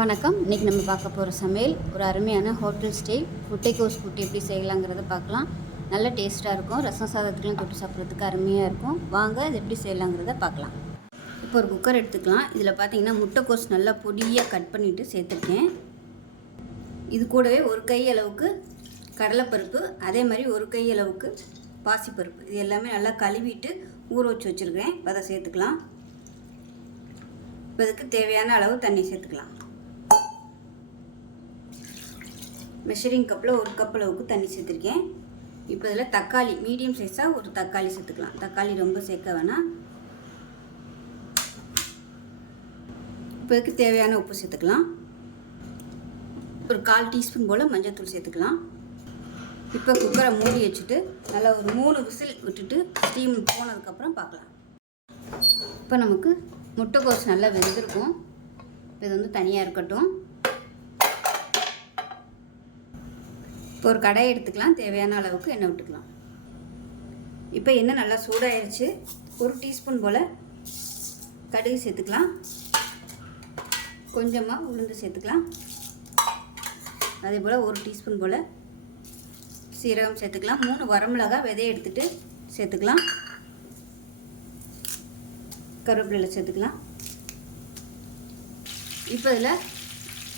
வணக்கம். இன்றைக்கி நம்ம பார்க்க போகிற சமையல் ஒரு அருமையான ஹோட்டல் ஸ்டைல் முட்டைக்கோஸ் கூட்டு எப்படி செய்யலாங்கிறத பார்க்கலாம். நல்ல டேஸ்ட்டாக இருக்கும். ரசம் சாதத்துக்குலாம் தொட்டு சாப்பிட்றதுக்கு அருமையாக இருக்கும். வாங்க இது எப்படி செய்யலாங்கிறத பார்க்கலாம். இப்போ ஒரு குக்கர் எடுத்துக்கலாம். இதில் பார்த்தீங்கன்னா முட்டைக்கோஸ் நல்லா பொடியாக கட் பண்ணிவிட்டு சேர்த்துருக்கேன். இது கூடவே ஒரு கை அளவுக்கு கடலைப்பருப்பு, அதே மாதிரி ஒரு கை அளவுக்கு பாசிப்பருப்பு, இது எல்லாமே நல்லா கழுவிட்டு ஊற வச்சு வச்சுருக்கேன். இப்போ அதை சேர்த்துக்கலாம். இப்போ இதுக்கு தேவையான அளவு தண்ணி சேர்த்துக்கலாம். மெஷரிங் கப்பில் ஒரு கப் அளவுக்கு தண்ணி சேர்த்துருக்கேன். இப்போ இதில் தக்காளி மீடியம் சைஸாக ஒரு தக்காளி சேர்த்துக்கலாம். தக்காளி ரொம்ப சேர்க்க வேணாம். இப்போ இதுக்கு தேவையான உப்பு சேர்த்துக்கலாம். ஒரு 1/4 டீஸ்பூன் போல் மஞ்சள்தூள் சேர்த்துக்கலாம். இப்போ குக்கரை மூடி வச்சுட்டு நல்லா ஒரு 3 விசில் விட்டுட்டு ஸ்டீம் போனதுக்கப்புறம் பார்க்கலாம். இப்போ நமக்கு முட்டைக்கோஸ் நல்லா வெந்திருக்கும். இப்போ இது வந்து தனியாக இருக்கட்டும். இப்போ ஒரு கடாயை எடுத்துக்கலாம். தேவையான அளவுக்கு எண்ணெய் விட்டுக்கலாம். இப்போ எண்ணெய் நல்லா சூடாகிடுச்சு. 1 டீஸ்பூன் போல் கடுகு சேர்த்துக்கலாம். கொஞ்சமாக உளுந்து சேர்த்துக்கலாம். அதே போல் 1 டீஸ்பூன் போல் சீரகம் சேர்த்துக்கலாம். 3 வரமிளகாய் விதையை எடுத்துகிட்டு சேர்த்துக்கலாம். கருவேப்பிலை சேர்த்துக்கலாம். இப்போ இதில்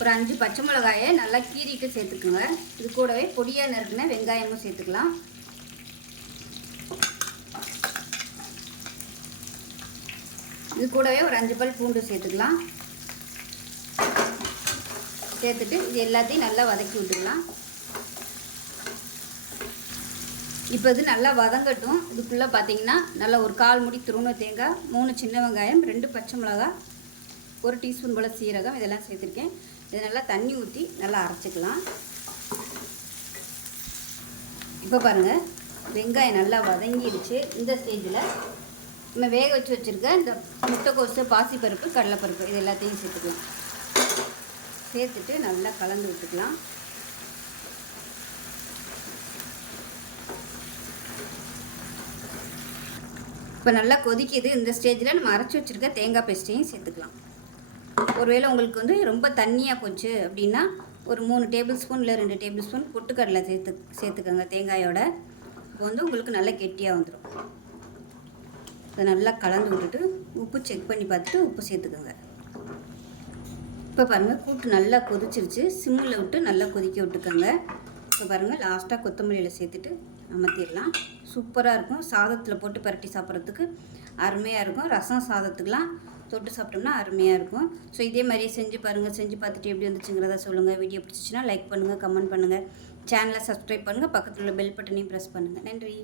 ஒரு 5 பச்சை மிளகாயை நல்லா கீறிட்டு சேர்த்துக்குங்க. இது கூடவே பொடியாக நறுக்குன வெங்காயமும் சேர்த்துக்கலாம். இது கூடவே ஒரு 5 பல் பூண்டு சேர்த்துக்கலாம். சேர்த்துட்டு இது எல்லாத்தையும் நல்லா வதக்கி விட்டுக்கலாம். இப்போ இது நல்லா வதங்கட்டும். இதுக்குள்ளே பார்த்தீங்கன்னா நல்லா ஒரு 1/4 முடி துருவன தேங்காய், 3 சின்ன வெங்காயம், 2 பச்சை மிளகாய், 1 டீஸ்பூன் போல் சீரகம் இதெல்லாம் சேர்த்துருக்கேன். இதை நல்லா தண்ணி ஊற்றி நல்லா அரைச்சிக்கலாம். இப்போ பாருங்கள், வெங்காயம் நல்லா வதங்கிடுச்சு. இந்த ஸ்டேஜில் நம்ம வேக வச்சு வச்சுருக்க இந்த முட்டைக்கோசு, பாசிப்பருப்பு, கடலைப்பருப்பு இது எல்லாத்தையும் சேர்த்துக்கலாம். சேர்த்துட்டு நல்லா கலந்து விட்டுக்கலாம். இப்போ நல்லா கொதிக்குது. இந்த ஸ்டேஜில் நம்ம அரைச்சி வச்சுருக்க தேங்காய் பேஸ்ட்டையும் சேர்த்துக்கலாம். ஒருவேளை உங்களுக்கு வந்து ரொம்ப தண்ணியாக போச்சு அப்படின்னா ஒரு 3 டேபிள் ஸ்பூன் இல்லை 2 டேபிள் ஸ்பூன் பொட்டுக்கடலை சேர்த்துக்கோங்க தேங்காயோட. இப்போ வந்து உங்களுக்கு நல்லா கெட்டியாக வந்துடும். இதை நல்லா கலந்து விட்டுட்டு உப்பு செக் பண்ணி பார்த்துட்டு உப்பு சேர்த்துக்கோங்க. இப்போ பாருங்கள், கூட்டு நல்லா கொதிச்சிருச்சு. சிம்மில் விட்டு நல்லா கொதிக்க விட்டுக்கோங்க. இப்போ பாருங்கள், லாஸ்ட்டாக கொத்தமல்லியில் சேர்த்துட்டு அமர்த்திடலாம். சூப்பராக இருக்கும். சாதத்தில் போட்டு பரட்டி சாப்பிட்றதுக்கு அருமையாக இருக்கும். ரசம் சாதத்துக்கெலாம் தொட்டு சாப்பிட்டோம்னா அருமையாக இருக்கும். ஸோ இதே மாதிரியே செஞ்சு பாருங்கள். செஞ்சு பார்த்துட்டு எப்படி வந்துச்சுங்கிறத சொல்லுங்கள். வீடியோ பிடிச்சிச்சின்னா லைக் பண்ணுங்கள், கமெண்ட் பண்ணுங்கள், சேனலை சப்ஸ்கிரைப் பண்ணுங்கள், பக்கத்தில் உள்ள பெல் பட்டனையும் ப்ரெஸ் பண்ணுங்கள். நன்றி.